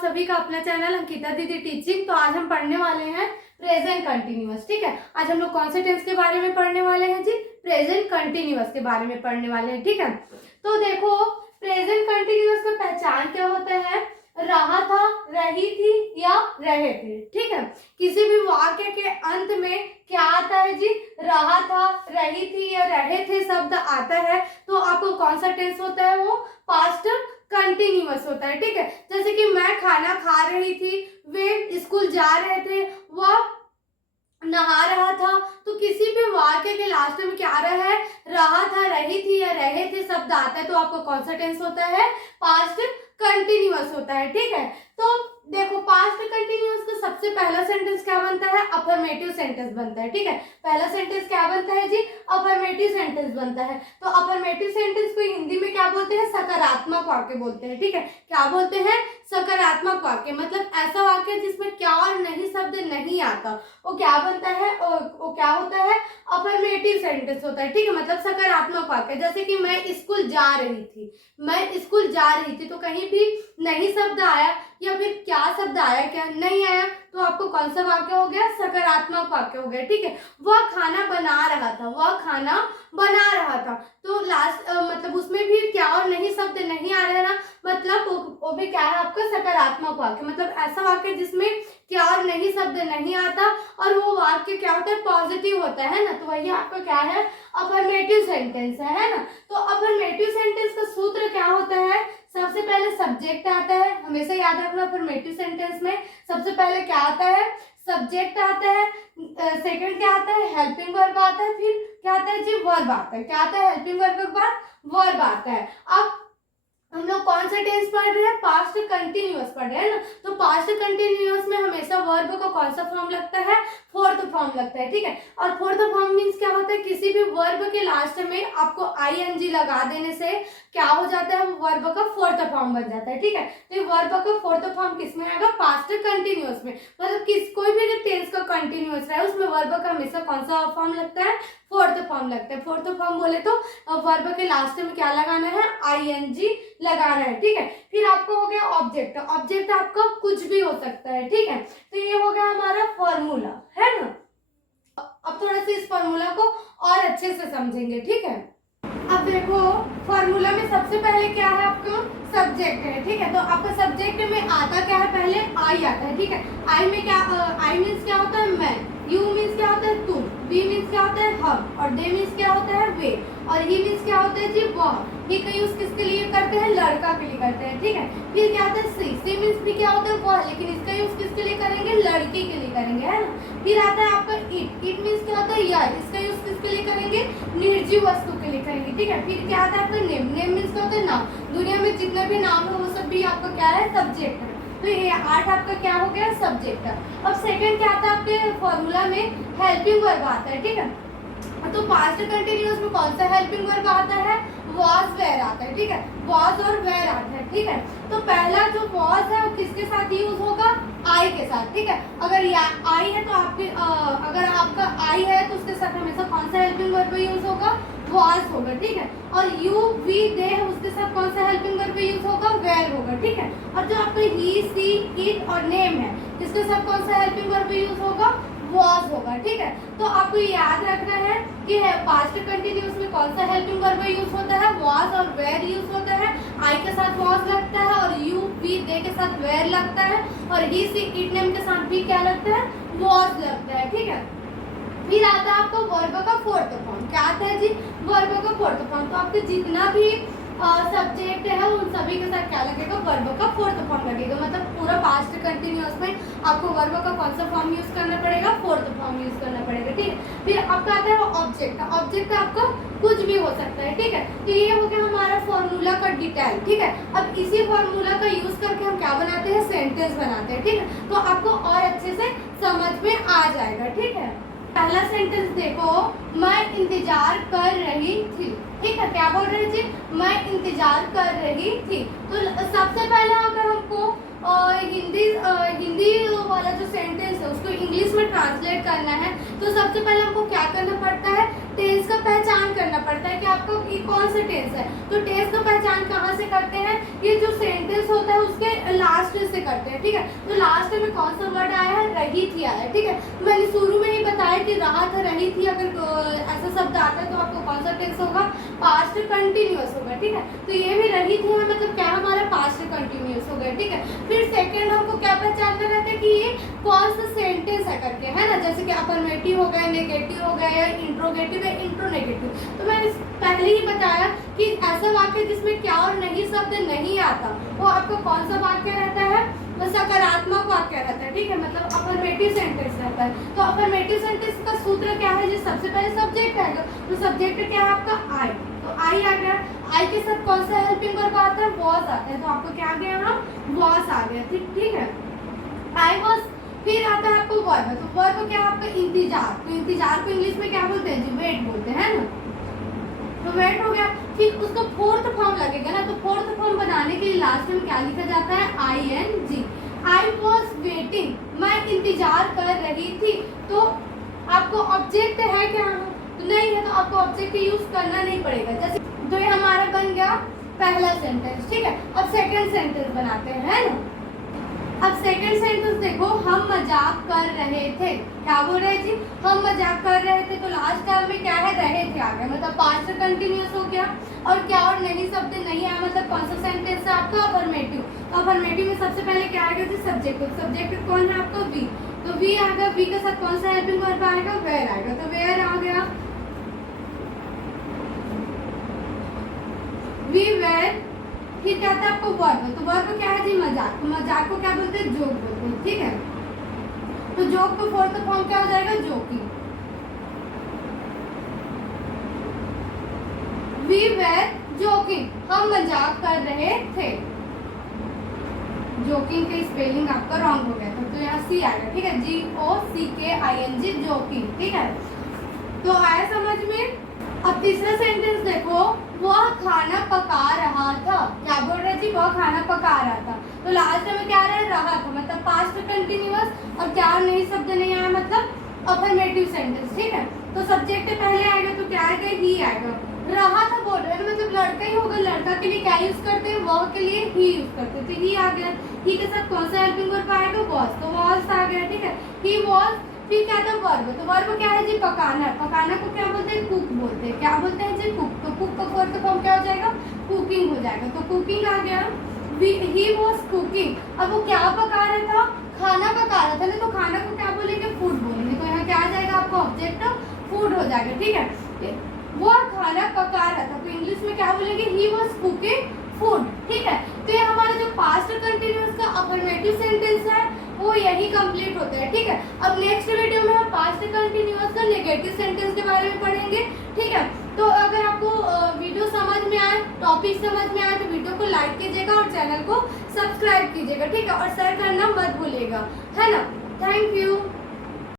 आप सभी का अपना चैनल अंकिता दीदी टीचिंग। तो आज हम पढ़ने वाले हैं प्रेजेंट कंटिन्यूअस। ठीक है, आज हम लोग कौन से टेंस के बारे में पढ़ने वाले हैं जी? प्रेजेंट कंटिन्यूअस के बारे में पढ़ने वाले हैं। ठीक है, तो देखो प्रेजेंट कंटिन्यूअस का पहचान क्या होता है? रहा था, रही थी या रहे थे। ठीक है, किसी भी वाक्य के अंत में क्या आता है जी? रहा था, रही थी या रहे थे शब्द आता है तो आपको कौन सा टेंस होता है? वो पास्ट कंटिन्यूअस होता है। ठीक है, जैसे कि मैं खाना खा रही थी, वे स्कूल जा रहे थे, वह नहा रहा था। तो किसी भी वाक्य के लास्ट में क्या आ रहा है? रहा था, रही थी या रहे थे शब्द आता है तो आपको कौन सा टेंस होता है? पास्ट कंटिन्यूअस होता है। ठीक है, तो देखो पास्ट कंटिन्यूअस का सबसे पहला सेंटेंस क्या बनता है? अफर्मेटिव सेंटेंस बनता है। ठीक है, पहला सेंटेंस क्या बनता है जी? अफर्मेटिव सेंटेंस बनता है। तो अफर्मेटिव सेंटेंस को हिंदी में क्या बोलते हैं? सकारात्मक वाक्य बोलते हैं। ठीक है, क्या बोलते हैं? सकारात्मक वाक्य। मतलब ऐसा वाक्य जिसमें क्या और नहीं शब्द नहीं आता, वो क्या बनता है? वो क्या होता है? अफर्मेटिव सेंटेंस होता है। ठीक है, मतलब सकारात्मक वाक्य। जैसे कि मैं स्कूल जा रही थी, मैं स्कूल जा रही थी, तो कहीं भी नहीं शब्द आया या फिर क्या शब्द आया? क्या नहीं आया? तो आपको कौन सा वाक्य हो गया? सकारात्मक वाक्य हो गया। ठीक है, वह खाना बना रहा था, वह खाना बना रहा था, तो लास्ट मतलब उसमें भी क्या और नहीं शब्द नहीं आ रहे हैं ना, मतलब वो भी क्या है आपका? सकारात्मक वाक्य। मतलब ऐसा वाक्य जिसमें क्या और नहीं शब्द नहीं आता और वो वाक्य क्या होता है? पॉजिटिव होता है ना, तो वही आपका क्या है? अफर्मेटिव सेंटेंस है ना। तो अफर्मेटिव सेंटेंस का सूत्र क्या होता है? सबसे पहले सब्जेक्ट आता है, हमेशा याद रखना अफर्मेटिव सेंटेंस में सबसे पहले क्या आता है? सब्जेक्ट आता है। सेकंड क्या आता है? हेल्पिंग वर्ब आता है। फिर क्या आता है जी? वर्ब आता है। क्या आता है? हेल्पिंग वर्ब के बाद वर्ब आता है। अब हम लोग कौन सा टेंस पढ़ रहे हैं? पास्ट कंटिन्यूअस पढ़ रहे हैं ना। तो पास्ट कंटिन्यूअस में हमेशा वर्ब का कौन सा फॉर्म लगता है? फोर्थ फॉर्म लगता है। ठीक है, और फोर्थ फॉर्म मीन्स क्या होता है? किसी भी वर्ब के लास्ट में आपको आईएनजी लगा देने से क्या हो जाता है? वो वर्ब का फोर्थ फॉर्म बन जाता है। ठीक है, तो ये वर्ब का फोर्थ फॉर्म किसमें आएगा? पास्ट कंटिन्यूअस में। मतलब कोई भी टेंस का कंटिन्यूअस है उसमें वर्ब का हमेशा कौन सा फॉर्म लगता है? फोर्थ फॉर्म लगता है। फोर्थ फॉर्म बोले तो वर्ब के लास्ट में क्या लगाना है? आईएनजी लगाना है। ठीक है, फिर आपको हो गया ऑब्जेक्ट। ऑब्जेक्ट आपका कुछ भी हो सकता है। ठीक है, तो ये हो गया हमारा फॉर्मूला है ना। अब थोड़ा सा इस फॉर्मूला को और अच्छे से समझेंगे। ठीक है, अब देखो फॉर्मूला में सबसे पहले क्या है? आपका सब्जेक्ट है। ठीक है, तो आपका सब्जेक्ट में आता क्या है? पहले आई आता है। ठीक है, आई में क्या? आई मीन्स क्या होता है? मैं। यू मीन्स क्या होता है? तुम। वी मीन्स क्या होता है? हम। और दे मीन्स क्या होता है? वे। और ही मीन्स क्या होता है जी? वह। ही का यूज किसके लिए करते हैं? लड़का के लिए करते हैं। ठीक है, फिर क्या आता है? सी। सी मीन्स भी क्या होता है? वह, लेकिन इसका यूज किसके लिए करेंगे? लड़की के लिए करेंगे, है ना। फिर आता है आपका इट। इट मीन्स क्या होता है? यह, इसका यूज किसके लिए करेंगे? निर्जीव वस्तु के लिए करेंगे। ठीक है, फिर क्या आता है आपका नेम। नेम मीन्स क्या होता है? नाम। दुनिया में जितने भी नाम है वो सब भी आपका क्या है? सब्जेक्ट है। तो ये 8 आपका क्या हो गया? सब्जेक्ट। अब सेकंड क्या आता है आपके फॉर्मूला में? हेल्पिंग वर्ब आता है। ठीक है, तो पास्ट कंटिन्यूअस में कौन सा हेल्पिंग वर्ब आता है? was were आता है। ठीक है, was और were आता है। ठीक है, तो पहला जो was है वो किसके साथ यूज होगा? आई के साथ। ठीक है, अगर आई है तो आपके अगर आपका आई है तो उसके साथ हमेशा कौन सा हेल्पिंग वर्ब यूज होगा? was होगा। ठीक है, और यू वी दे है उसके साथ कौन सा हेल्पिंग वर्ब यूज होगा? were होगा। ठीक है, और जो आपका ही सी इट और नेम है इसके साथ कौन सा हेल्पिंग वर्ब यूज होगा? was होगा। ठीक है, तो आपको याद रखना है कि पास्ट कंटिन्यूअस में कौन सा हेल्पिंग वर्ब यूज होता है? was और were यूज होता है। आई के साथ was लगता है और यू वी दे के साथ were लगता है और ही सी इट नेम के साथ भी क्या लगता है? was लगता है। ठीक है, फिर आता है आपका वर्ब का फोर्थ फॉर्म। क्या आता है जी? वर्ब का फोर्थ फॉर्म। तो आपके जितना भी सब्जेक्ट है उन सभी के साथ क्या लगेगा? वर्ब का फोर्थ फॉर्म लगेगा। मतलब पूरा पास्ट कंटिन्यूअस में आपको वर्ब का कौन सा फॉर्म यूज करना पड़ेगा? फोर्थ फॉर्म यूज करना पड़ेगा। ठीक है, फिर आपका आता है ऑब्जेक्ट। ऑब्जेक्ट आपका कुछ भी हो सकता है। ठीक है, तो ये हो गया हमारा फॉर्मूला का डिटेल। ठीक है, अब इसी फॉर्मूला का यूज करके हम क्या बनाते हैं? सेंटेंस बनाते हैं। ठीक है, तो आपको और अच्छे से समझ में आ जाएगा। ठीक है, पहला सेंटेंस देखो, मैं इंतजार कर रही थी। ठीक है, क्या बोल रहे जी? मैं इंतजार कर रही थी। तो सबसे पहले अगर हमको हिंदी वाला जो सेंटेंस है उसको इंग्लिश में ट्रांसलेट करना है तो सबसे पहले हमको क्या करना पड़ता है? टेंस का पहचान करना पड़ता है कि आपको कौन सा टेंस है। तो टेंस का पहचान कहाँ से करते हैं? ये जो सेंटेंस होता है उसके लास्ट लास्ट से करते हैं, ठीक है। तो लास्ट में कौन सा वर्ड आया है, रही थी आया है, ठीक है। मैंने शुरू में ही बताया कि रहा था, रही थी, अगर ऐसा शब्द आता है तो आपको कौन सा टेंस होगा, पास्ट कंटिन्यूअस होगा, ठीक है। तो ये भी रही थी है मतलब क्या हमारा पास्ट कंटिन्यूअस हो गया, ठीक है। फिर सेकंड हमको क्या पहचानना रहता है कि ये कौन सा सेंटेंस है करके, है ना, जैसे कि अफर्मेटिव हो गया, नेगेटिव हो गया, या इंट्रोगेटिव या इंट्रोनेगेटिव। तो मैंने पहले ही बताया कि ऐसा वाक्य जिसमें क्या और नहीं शब्द नहीं आता वो आपका कौन सा वाक्य रहता है, वो सकारात्मक वाक्य रहता है, ठीक है, मतलब अफर्मेटिव सेंटेंस रहता है। तो अफर्मेटिव सेंटेंस का सूत्र क्या है, जो सबसे पहले सब्जेक्ट आएगा, तो सब्जेक्ट क्या है आपका आई, तो आई आ गया। आई के साथ कौन सा हेल्पिंग वर्ब आता है, वॉज आता है, तो आपको क्या आ गया यहाँ, वॉज आ गया, ठीक है, आई वॉज। फिर आता है आपको वर्ब, तो वर्ब क्या है आपका इंतजार, तो इंतजार को इंग्लिश में क्या बोलते हैं जी, वेट बोलते हैं ना, तो वेट हो गया। फिर उसका फोर्थ फॉर्म लगेगा ना, तो फोर्थ फॉर्म बनाने के लिए लास्ट में क्या लिखा जाता है, ING, आई वॉज वेटिंग, मैं इंतजार कर रही थी। तो आपको ऑब्जेक्ट है क्या, तो नहीं है, तो आपको ऑब्जेक्ट यूज करना नहीं पड़ेगा। जैसे तो ये हमारा बन गया पहला सेंटेंस, ठीक है। अब सेकंड सेंटेंस बनाते हैं, है ना। अब सेकंड सेंटेंस देखो, हम मजाक कर रहे थे, क्या बोल रहे जी, हम मजाक कर रहे थे, तो लास्ट टाइम में क्या है, रहे थे आ गया, मतलब पास्ट कंटिन्यूअस हो गया। और क्या और नहीं शब्द नहीं आया, मतलब कौन सा सेंटेंस है आपका, अफर्मेटिव। तो अफर्मेटिव में सबसे पहले क्या आएगा जी, सब्जेक्ट, सब्जेक्ट कौन है आपका, वी, तो वी आ गया, वी के साथ कौन सा हेल्पिंग वर्ब आएगा, वेयर आएगा, तो वेयर आ गया, वी वेयर। फिर क्या था आपको वर्ब, तो वर्ब क्या है जी, मजाक, तो मजाक को क्या बोलते हैं, जोक बोलते हैं, ठीक है। तो जोक को फोर्थ फॉर्म क्या हो जाएगा, जोकिंग, वी वेर जोकिंग, हम मजाक कर रहे थे, जोकिंग के स्पेलिंग आपका रॉन्ग हो गया था, तो यहाँ सी आएगा, ठीक है, GOCKING, जोकिंग, ठीक है। तो आया समझ में। अब तीसरा सेंटेंस देखो, वह खाना पका रहा था, क्या बोल रहे जी, वह खाना पका रहा था, तो लास्ट में क्या रहा था, मतलब पास्ट कंटिन्यूअस, और क्या नहीं शब्द नहीं आया, मतलब अफर्मेटिव सेंटेंस, ठीक है। तो सब्जेक्ट पहले आएगा तो क्या आएगा, ही आएगा, रहा था बोल रहे हैं मतलब लड़का ही होगा, लड़का के लिए क्या यूज करते हैं, वह के लिए ही यूज करते हैं, तो ही आ गया। ही के साथ कौन सा हेल्पिंग वर्ब आएगा, वॉज, तो वॉज आ गया, ठीक है, ही वॉज। फिर क्या था वर्ब, तो वर्ब क्या है जी, पकाना, पकाना को क्या बोलते हैं, कुक बोलते हैं, क्या बोलते हैं जी, कुक, तो कुक का फोर्थ फॉर्म क्या हो जाएगा, कुकिंग हो जाएगा, तो कुकिंग आ गया। ही वॉज कुकिंग, अब वो क्या पका रहा था, खाना पका रहा था ना, तो खाना को क्या बोलेंगे, फूड बोलेंगे, तो यहाँ क्या आ जाएगा आपका ऑब्जेक्ट, फूड हो जाएगा, ठीक है। वो खाना पका रहा था, तो इंग्लिश में क्या बोलेंगे, ही वॉज कुकिंग फूड, ठीक है। तो ये हमारा जो पास्ट कंटिन्यूअस का अफर्मेटिव सेंटेंस है वो यही कंप्लीट होता है, ठीक है। अब नेक्स्ट वीडियो में हम पास्ट कंटिन्यूअस का नेगेटिव सेंटेंस के बारे में पढ़ेंगे, ठीक है। तो अगर आपको वीडियो समझ में आए, टॉपिक समझ में आए, तो वीडियो को लाइक कीजिएगा और चैनल को सब्सक्राइब कीजिएगा, ठीक है, और शेयर करना मत भूलिएगा, है ना। Thank you.